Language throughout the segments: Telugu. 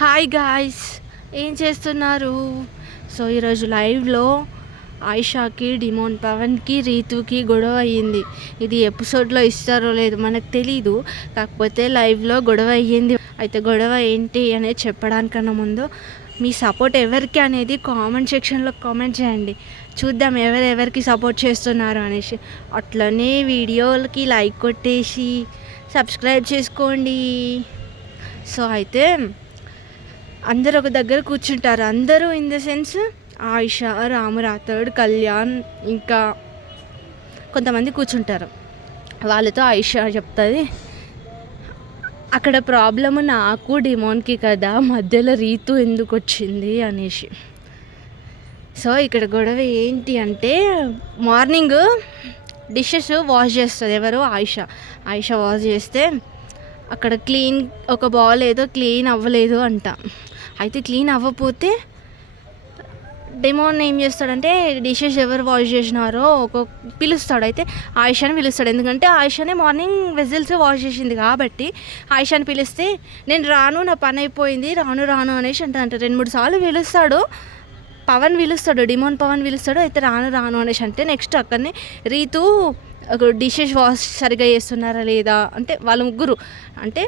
హాయ్ గాయ్స్, ఏం చేస్తున్నారు? సో ఈరోజు లైవ్లో ఆయిషాకి, డిమోన్ పవన్కి, రీతుకి గొడవ అయ్యింది. ఇది ఎపిసోడ్లో ఇస్తారో లేదు మనకు తెలీదు, కాకపోతే లైవ్లో గొడవ అయ్యింది. అయితే గొడవ ఏంటి అనేది చెప్పడానికన్నా ముందు మీ సపోర్ట్ ఎవరికి అనేది కామెంట్ సెక్షన్లో కామెంట్ చేయండి. చూద్దాం ఎవరెవరికి సపోర్ట్ చేస్తున్నారు అనేసి. అట్లనే వీడియోలకి లైక్ కొట్టేసి సబ్స్క్రైబ్ చేసుకోండి. సో అయితే అందరు ఒక దగ్గర కూర్చుంటారు. అందరూ ఇన్ ద సెన్స్ ఆయిషా, రాము రాథోడ్, కళ్యాణ్, ఇంకా కొంతమంది కూర్చుంటారు. వాళ్ళతో ఆయిషా చెప్తుంది, అక్కడ ప్రాబ్లము నాకు డిమోన్కి కదా, మధ్యలో రీతు ఎందుకు వచ్చింది అనేసి. సో ఇక్కడ గొడవ ఏంటి అంటే, మార్నింగ్ డిషెస్ వాష్ చేస్తుంది ఎవరు? ఆయిషా వాష్ చేస్తే అక్కడ క్లీన్ ఒక బౌల్ ఏదో క్లీన్ అవ్వలేదు అంట. అయితే క్లీన్ అవ్వకపోతే డిమోన్ ఏం చేస్తాడంటే, డిషెస్ ఎవరు వాష్ చేసినారో పిలుస్తాడు. అయితే ఆయిషాని పిలుస్తాడు, ఎందుకంటే ఆయిషానే మార్నింగ్ వెజల్స్ వాష్ చేసింది కాబట్టి. ఆయిషాని పిలిస్తే నేను రాను, నా పని అయిపోయింది, రాను అనేసి అంట 2-3 సార్లు పిలుస్తాడు. డిమోన్ పవన్ పిలుస్తాడు. అయితే రాను అనేసి అంటే నెక్స్ట్ అక్కడనే రీతు డిషెస్ వాష్ సరిగా చేస్తున్నారా లేదా అంటే వాళ్ళ ముగ్గురు, అంటే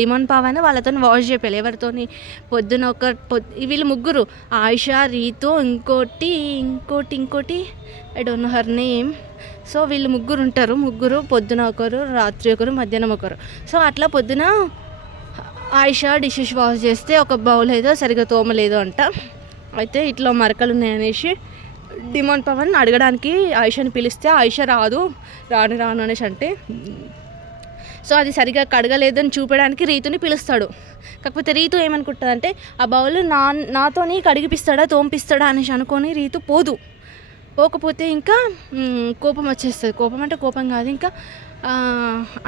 డిమోన్ పవన్ వాళ్ళతో వాష్ చేయాలి. ఎవరితోని పొద్దున వీళ్ళు ముగ్గురు, ఆయిషా, రీతు, ఇంకోటి I don't know her name. So వీళ్ళు ముగ్గురు ఉంటారు. పొద్దున ఒకరు, రాత్రి ఒకరు, మధ్యాహ్నం ఒకరు. సో అట్లా పొద్దున ఆయిషా డిషెస్ వాష్ చేస్తే ఒక బౌల్ ఏదో సరిగా తోమలేదు అంట. అయితే ఇట్లా మరకలు ఉన్నాయనేసి డిమోన్ పవన్ అడగడానికి ఆయిషాని పిలిస్తే ఆయిషా రాను అనేసి అంటే, సో అది సరిగా కడగలేదని చూపడానికి రీతుని పిలుస్తాడు. కాకపోతే రీతు ఏమనుకుంటుందంటే, ఆ బౌల్ నాతోని కడిగిపిస్తాడా, తోంపిస్తాడా అనేసి అనుకొని రీతు పోకపోతే ఇంకా కోపం వచ్చేస్తుంది. కోపం అంటే కోపం కాదు, ఇంకా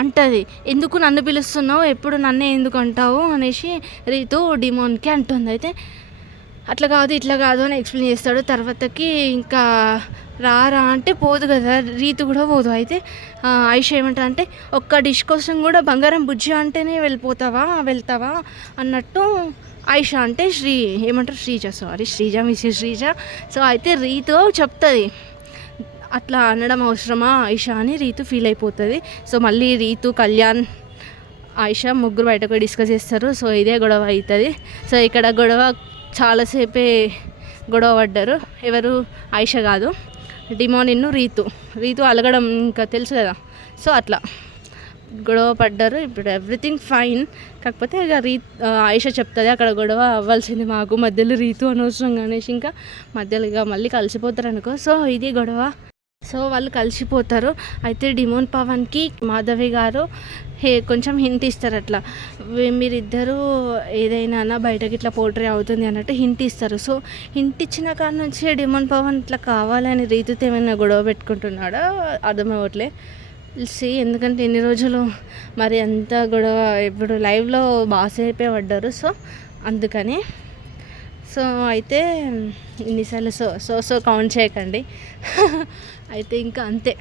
అంటది, ఎందుకు నన్ను పిలుస్తున్నావు, ఎప్పుడు నన్నే ఎందుకు అంటావు అనేసి రీతు డిమోన్కి అంటుంది. అయితే అట్లా కాదు ఇట్లా కాదు అని ఎక్స్ప్లెయిన్ చేస్తాడు. తర్వాతకి ఇంకా రా అంటే పోదు కదా, రీతు కూడా పోదు. అయితే ఆయిషా ఏమంటా అంటే, ఒక్క డిష్ కోసం కూడా బంగారం బుజ్జి అంటేనే వెళ్తావా అన్నట్టు ఆయిషా అంటే శ్రీజ. సో అయితే రీతు చెప్తుంది, అట్లా అనడం అవసరమా ఆయిషా అని రీతు ఫీల్ అయిపోతుంది. సో మళ్ళీ రీతు, కళ్యాణ్, ఆయిషా ముగ్గురు బయటకు డిస్కస్ చేస్తారు. సో ఇదే గొడవ అవుతుంది. సో ఇక్కడ గొడవ చాలాసేపే గొడవ పడ్డారు. ఎవరు? ఆయిషా కాదు, డిమోన్, రీతు అలగడం ఇంకా తెలుసు కదా. సో అట్లా గొడవ పడ్డారు. ఇప్పుడు ఎవ్రీథింగ్ ఫైన్. కాకపోతే ఇక ఆయిషా చెప్తుంది, అక్కడ గొడవ అవ్వాల్సింది మాకు, మధ్యలో రీతు అనవసరం అనేసి ఇంకా మధ్యలో ఇక మళ్ళీ కలిసిపోతారు అనుకో. సో ఇది గొడవ. సో వాళ్ళు కలిసిపోతారు. అయితే డిమోన్ పవన్కి మాధవి గారు కొంచెం హింట్ ఇస్తారు, అట్లా మీరిద్దరూ ఏదైనా బయటకి ఇట్లా పోట్రీ అవుతుంది అన్నట్టు హింట్ ఇస్తారు. సో హింట్ ఇచ్చిన కాడ నుంచి డిమోన్ పవన్ ఇట్లా కావాలని రీతుతో ఏమైనా గొడవ పెట్టుకుంటున్నాడో అర్థమవ్వట్లే. ఎందుకంటే ఇన్ని రోజులు మరి అంత గొడవ ఇప్పుడు లైవ్లో బాసేపే పడ్డారు. సో అందుకని సో అయితే ఇన్నిసార్లు సో కౌంట్ చేయకండి. అయితే ఇంకా అంతే.